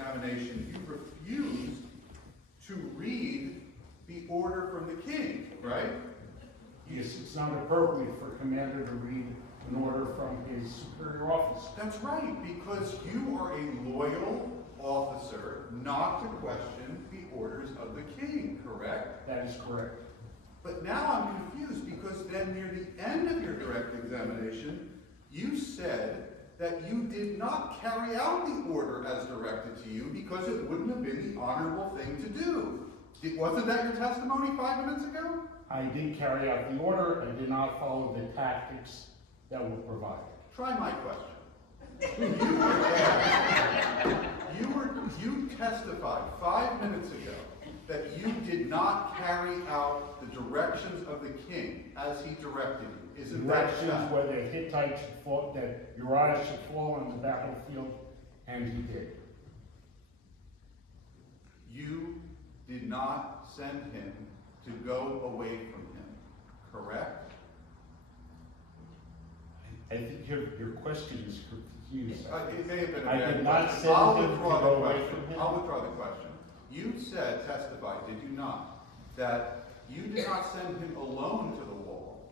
examination, you refused to read the order from the king, right? Yes, it's not appropriate for a commander to read an order from his superior officer. That's right, because you are a loyal officer not to question the orders of the king, correct? That is correct. But now I'm confused because then near the end of your direct examination, you said that you did not carry out the order as directed to you because it wouldn't have been the honorable thing to do. Wasn't that your testimony 5 minutes ago? I did carry out the order and did not follow the tactics that were provided. Try my question. You testified 5 minutes ago that you did not carry out the directions of the king as he directed you. Isn't that Directions fact? where the Hittites should fall, that Uriah should fall on the battlefield, and he did. You did not send him to go away from him, correct? I think your question is confused. It may have been a I bad did not question. send I'll him to withdraw go the away question. from him. I'll withdraw the question. You testified, did you not, that you did not send him alone to the wall.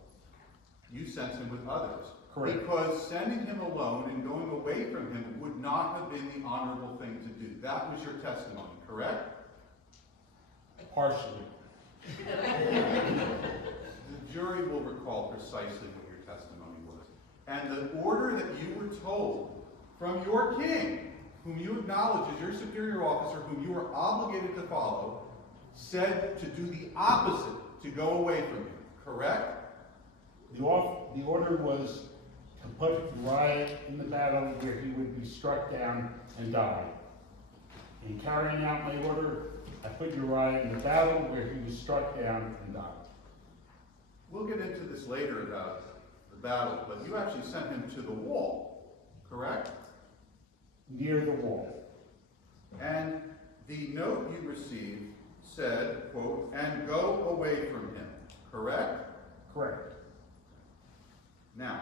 You sent him with others. Correct. Because sending him alone and going away from him would not have been the honorable thing to do. That was your testimony, correct? Partially. The jury will recall precisely what your testimony was. And the order that you were told from your king, whom you acknowledge as your superior officer, whom you are obligated to follow, said to do the opposite, to go away from you, correct? The order was to put Uriah in the battle where he would be struck down and die. In carrying out my order, I put Uriah in the battle where he was struck down and died. We'll get into this later about the battle, but you actually sent him to the wall, correct? Near the wall. And the note you received said, quote, and go away from him, correct? Correct. Now,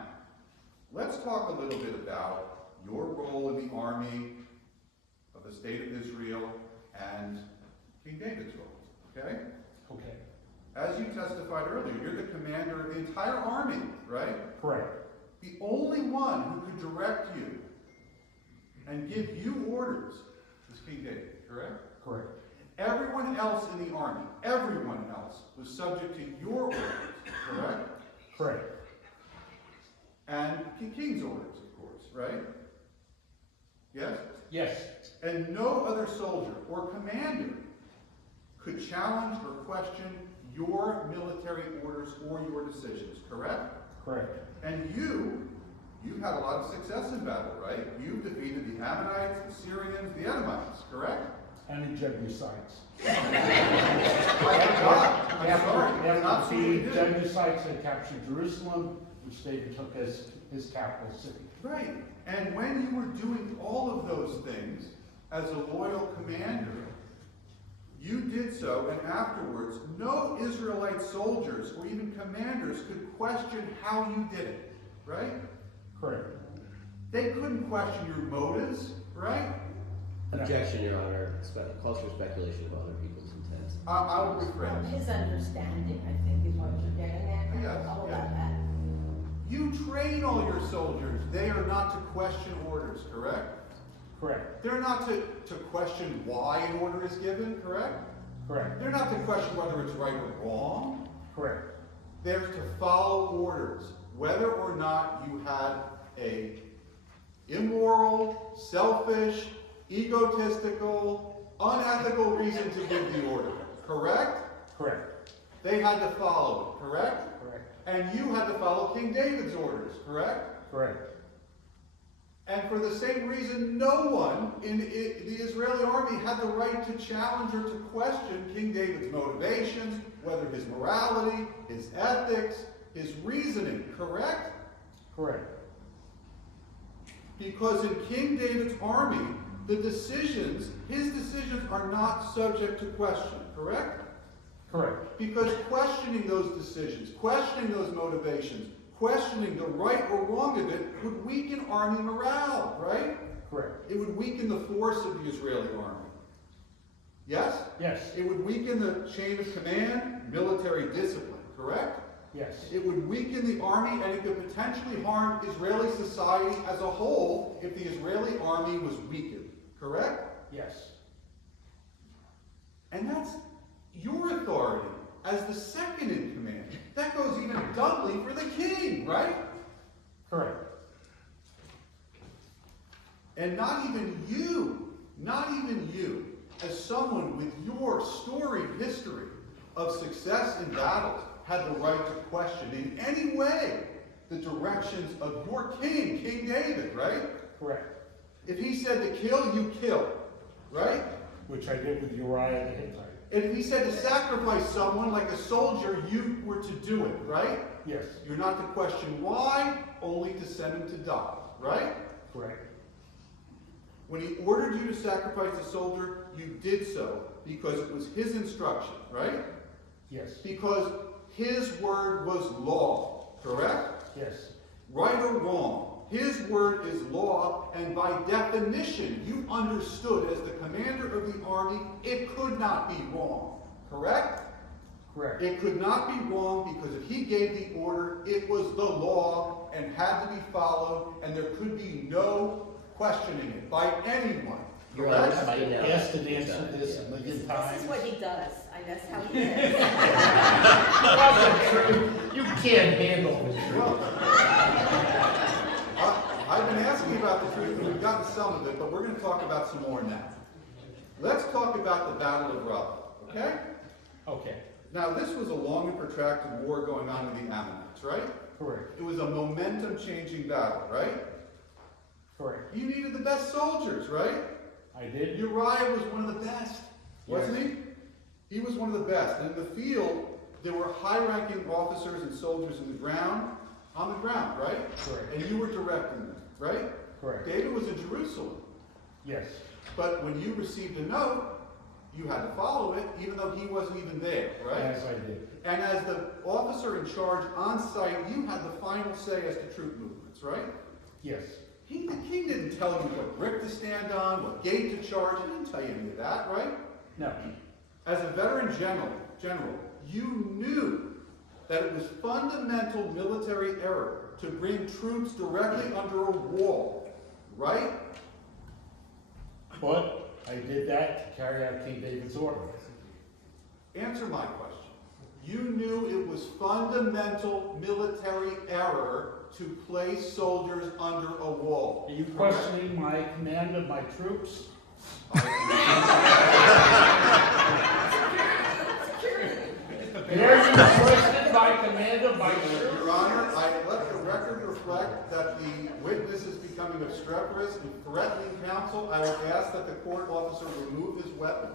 let's talk a little bit about your role in the army of the state of Israel and King David's role, okay? Okay. As you testified earlier, you're the commander of the entire army, right? Correct. The only one who could direct you and give you orders is King David, correct? Correct. Everyone else in the army, everyone else, was subject to your orders, correct? Correct. And the king's orders, of course, right? Yes? Yes. And no other soldier or commander could challenge or question your military orders or your decisions, correct? Correct. And you had a lot of success in battle, right? You defeated the Ammonites, the Syrians, the Edomites, correct? And the Jebusites. I'm sorry. After defeating Jebusites, they captured Jerusalem, which David took as his capital city. Right. And when you were doing all of those things as a loyal commander, you did so, and afterwards, no Israelite soldiers or even commanders could question how you did it, right? Correct. They couldn't question your motives, right? Objection, Your Honor. Calls for speculation of other people's intents. I'll refrain. His understanding, I think, is what you're getting at. Yes, How yes. about that? You train all your soldiers. They are not to question orders, correct? Correct. They're not to question why an order is given, correct? Correct. They're not to question whether it's right or wrong. Correct. They're to follow orders, whether or not you had a immoral, selfish, egotistical, unethical reason to give the order, correct? Correct. They had to follow it, correct? Correct. And you had to follow King David's orders, correct? Correct. And for the same reason, no one in the Israeli army had the right to challenge or to question King David's motivations, whether his morality, his ethics, his reasoning, correct? Correct. Because in King David's army, his decisions are not subject to question, correct? Correct. Because questioning those decisions, questioning those motivations, questioning the right or wrong of it would weaken army morale, right? Correct. It would weaken the force of the Israeli army. Yes? Yes. It would weaken the chain of command, military discipline, correct? Yes. It would weaken the army, and it could potentially harm Israeli society as a whole if the Israeli army was weakened, correct? Yes. And that's your authority as the second in command. That goes even doubly for the king, right? Correct. And not even you, as someone with your storied history of success in battles, had the right to question in any way the directions of your king, King David, right? Correct. If he said to kill, you kill, right? Which I did with Uriah the Hittite. And if he said to sacrifice someone like a soldier, you were to do it, right? Yes. You're not to question why, only to send him to die, right? Correct. When he ordered you to sacrifice a soldier, you did so because it was his instruction, right? Yes. Because his word was law, correct? Yes. Right or wrong, his word is law, and by definition, you understood as the commander of the army, it could not be wrong, correct? Correct. It could not be wrong because if he gave the order, it was the law and had to be followed, and there could be no questioning it by anyone. Your Correct? Honor, I know. Asked and answered this a million times. This is what he does. That's how he is. That's the truth. You can't handle the truth. Well, I've been asking about the truth, and we've gotten some of it, but we're going to talk about some more now. Let's talk about the Battle of Rava, okay? Okay. Now, this was a long and protracted war going on with the Ammonites, right? Correct. It was a momentum-changing battle, right? Correct. You needed the best soldiers, right? I did. Uriah was one of the best, wasn't he? He was one of the best. And in the field, there were high-ranking officers and soldiers on the ground, right? Correct. And you were directing them, right? Correct. David was in Jerusalem. Yes. But when you received a note, you had to follow it, even though he wasn't even there, right? Yes, I did. And as the officer in charge on site, you had the final say as to troop movements, right? Yes. The king didn't tell you what brick to stand on, what gate to charge. He didn't tell you any of that, right? No. As a veteran general, you knew that it was fundamental military error to bring troops directly under a wall, right? But I did that to carry out King David's order. Answer my question. You knew it was fundamental military error to place soldiers under a wall. Are you questioning my command of my troops? Dare you question my command of my troops? Your Honor, I let the record reflect that the witness is becoming obstreperous and threatening counsel. I would ask that the court officer remove his weapon.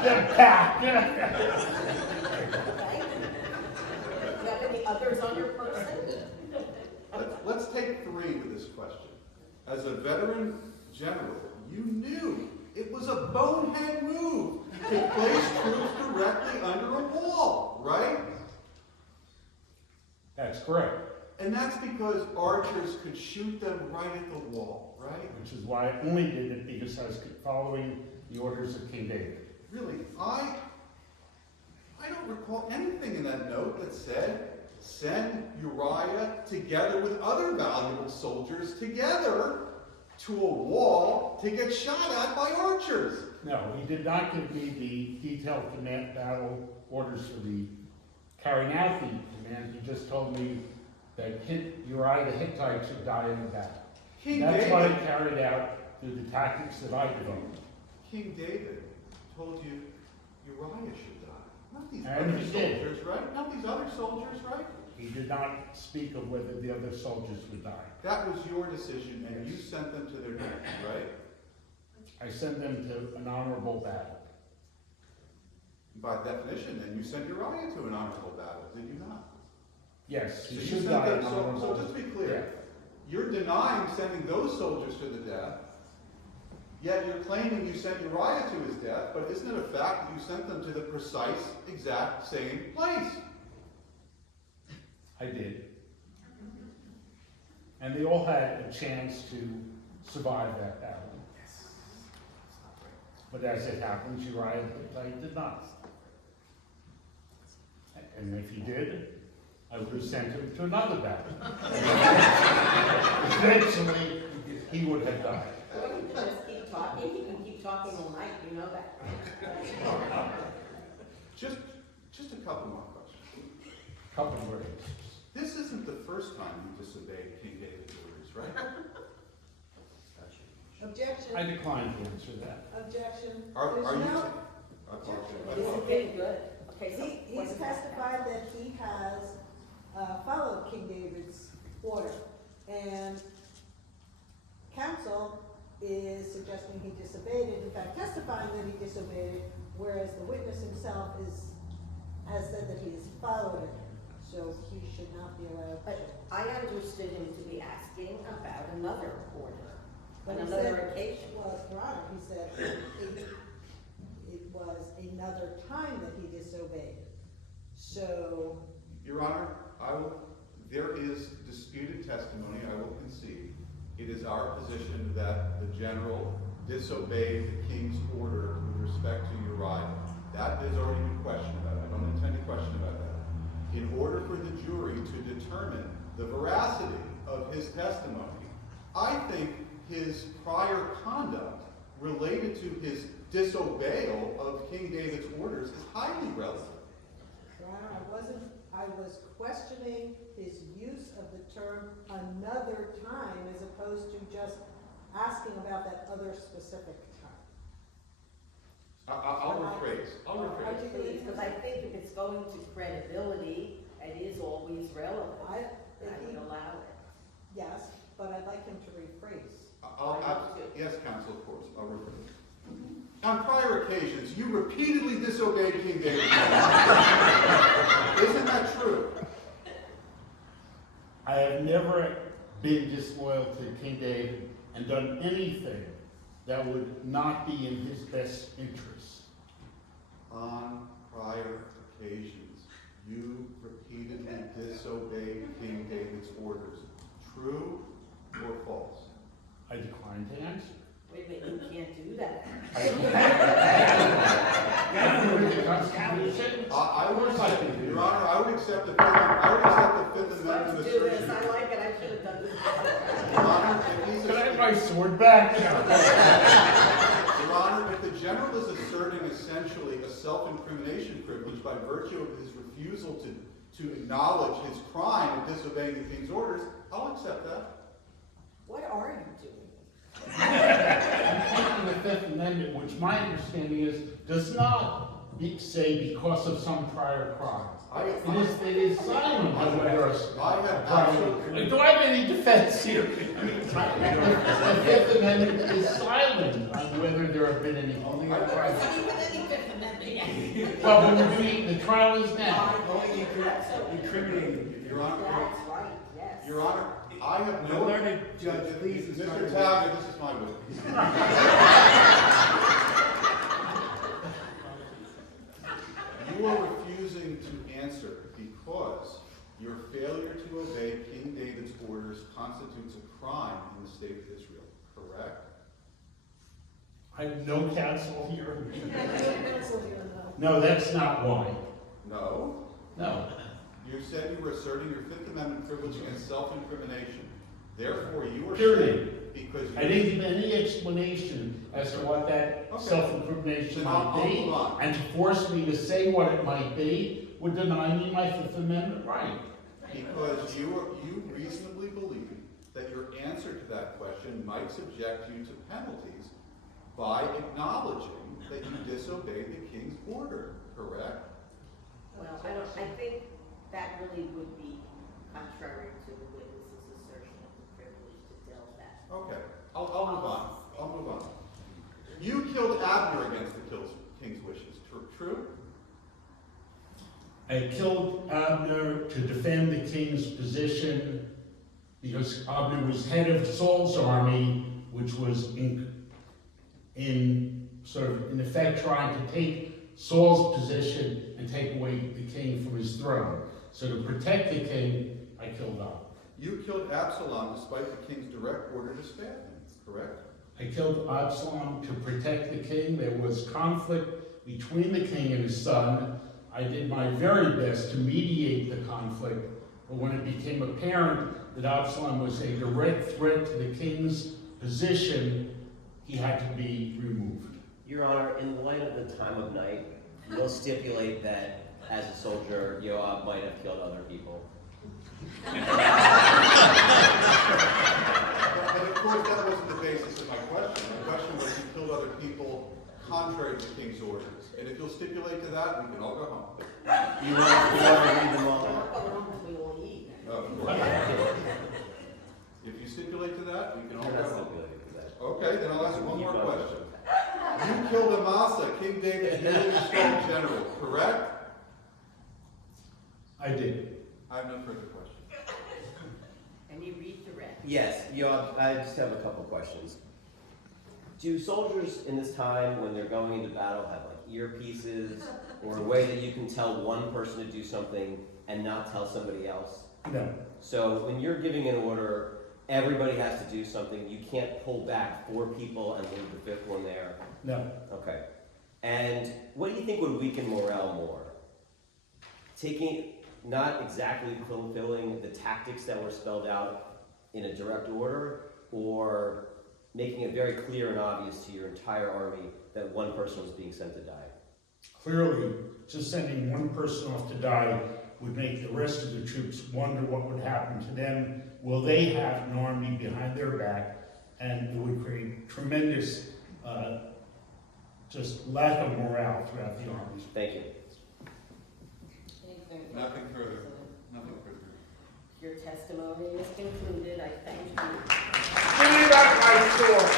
Step back. Okay? You have any others on your person? Let's take three with this question. As a veteran general, you knew it was a bonehead move to place troops directly under a wall, right? That's correct. And that's because archers could shoot them right at the wall, right? Which is why I only did it because I was following the orders of King David. Really, I don't recall anything in that note that said, send Uriah together with other valuable soldiers together to a wall to get shot at by archers. No, he did not give me the detailed command battle orders for the carrying out the command. He just told me that Uriah the Hittite should die in the battle. That's what I carried out through the tactics that I developed. King David told you Uriah should die. Not these And other he did. soldiers, right? Not these other soldiers, right? He did not speak of whether the other soldiers would die. That was your decision, and you sent them to their death, right? I sent them to an honorable battle. By definition, then you sent Uriah to an honorable battle, did you not? Yes, So he you should sent die them, an honorable so just to be clear, death. you're denying sending those soldiers to the death, yet you're claiming you sent Uriah to his death, but isn't it a fact that you sent them to the precise, exact same place? I did. and they all had a chance to survive that battle. But as it happens, Uriah did not. And if he did, I would have sent him to another battle. Eventually, he would have died. Well, you can just keep talking, you can keep talking all night, you know that, right? Just a couple more questions. Couple of words. This isn't the first time you disobeyed King David's orders, right? Objection, I decline to answer that. objection. Are There's you? no- I apologize. This is getting good. Okay, so. He's testified that he has followed King David's order, and counsel is suggesting he disobeyed it, in fact testifying that he disobeyed it, whereas the witness himself has said that he has followed it, so he should not be allowed. But I understood him to be asking about another order, But on he another said- occasion. Well, Your Honor, he said it was another time that he disobeyed, so. Your Honor, there is disputed testimony, I will concede. It is our position that the general disobeyed the king's order with respect to Uriah. That has already been questioned about. I don't intend to question about that. In order for the jury to determine the veracity of his testimony, I think his prior conduct related to his disobeyal of King David's orders is highly relevant. Your Honor, I was questioning his use of the term another time as opposed to just asking about that other specific time. I'll rephrase. Please, because I think if it's going to credibility, it is always relevant. I would allow it. Yes, but I'd like him to rephrase. Yes, counsel, of course, I'll rephrase. On prior occasions, you repeatedly disobeyed King David. Isn't that true? I have never been disloyal to King David and done anything that would not be in his best interest. On prior occasions, you repeatedly disobeyed King David's orders. True or false? I decline to answer. Wait a minute, you can't do that. I would, Your Honor, I would accept the Fifth Amendment Let's do this, assertion. I like it, I should have done this. Your Honor, if he's Can I have my sword back? Your Honor, if the general is asserting essentially a self-incrimination privilege by virtue of his refusal to acknowledge his crime of disobeying the king's orders, I'll accept that. What are you doing? I'm taking the Fifth Amendment, which my understanding is, does not say because of some prior crime. It is silent on whether I have absolutely. do I have any defense here? The Fifth Amendment is silent on whether there have been any. There isn't even any Fifth Amendment yet. Well, we're doing, the trial is now. Incriminating. Your Honor, That's right, yes. Your Honor, I have no. Learned judge, please. Mr. Taggart, this is my witness. You are refusing to answer because your failure to obey King David's orders constitutes a crime in the state of Israel, correct? I have no counsel here. No, that's not why. No. No. You said you were asserting your Fifth Amendment privilege against self-incrimination. Therefore, you are Period. saying because I didn't give any explanation as to what that Okay. self-incrimination Then I'll might be, move on. and to force me to say what it might be would deny me my Fifth Amendment right. Because you reasonably believe that your answer to that question might subject you to penalties by acknowledging that you disobeyed the king's order, correct? Well, I think that really would be contrary to the witness's assertion of the privilege to tell that. Okay, I'll move on. I'll move on. You killed Abner against the king's wishes, true? I killed Abner to defend the king's position because Abner was head of Saul's army, which was in effect trying to take Saul's position and take away the king from his throne. So to protect the king, I killed Abner. You killed Absalom despite the king's direct order to stab him, correct? I killed Absalom to protect the king. There was conflict between the king and his son. I did my very best to mediate the conflict, but when it became apparent that Absalom was a direct threat to the king's position, he had to be removed. Your Honor, in the light of the time of night, we'll stipulate that as a soldier, Yoav might have killed other people. But of course, that wasn't the basis of my question. My question was, you killed other people contrary to the king's orders. And if you'll stipulate to that, we can all go home. You want to read them all We're out? not going home until we all eat. If you stipulate to that, we can all You're go not home. stipulating for that. Okay, then I'll ask one You more vote. question. You killed Amasa, King David's newly installed general, correct? I did. I have no further questions. And you read the rest. Yes, Yoav, I just have a couple questions. Do soldiers in this time, when they're going into battle, have like earpieces or a way that you can tell one person to do something and not tell somebody else? No. So when you're giving an order, everybody has to do something. You can't pull back 4 people and leave the 5th one there. No. Okay. And what do you think would weaken morale more? Not exactly fulfilling the tactics that were spelled out in a direct order, or making it very clear and obvious to your entire army that one person was being sent to die? Clearly, just sending one person off to die would make the rest of the troops wonder what would happen to them. Will they have an army behind their back? And it would create tremendous, just lack of morale throughout the armies. Thank you. Nothing further. Nothing further. Your testimony is concluded. I thank you. Give me back my sword.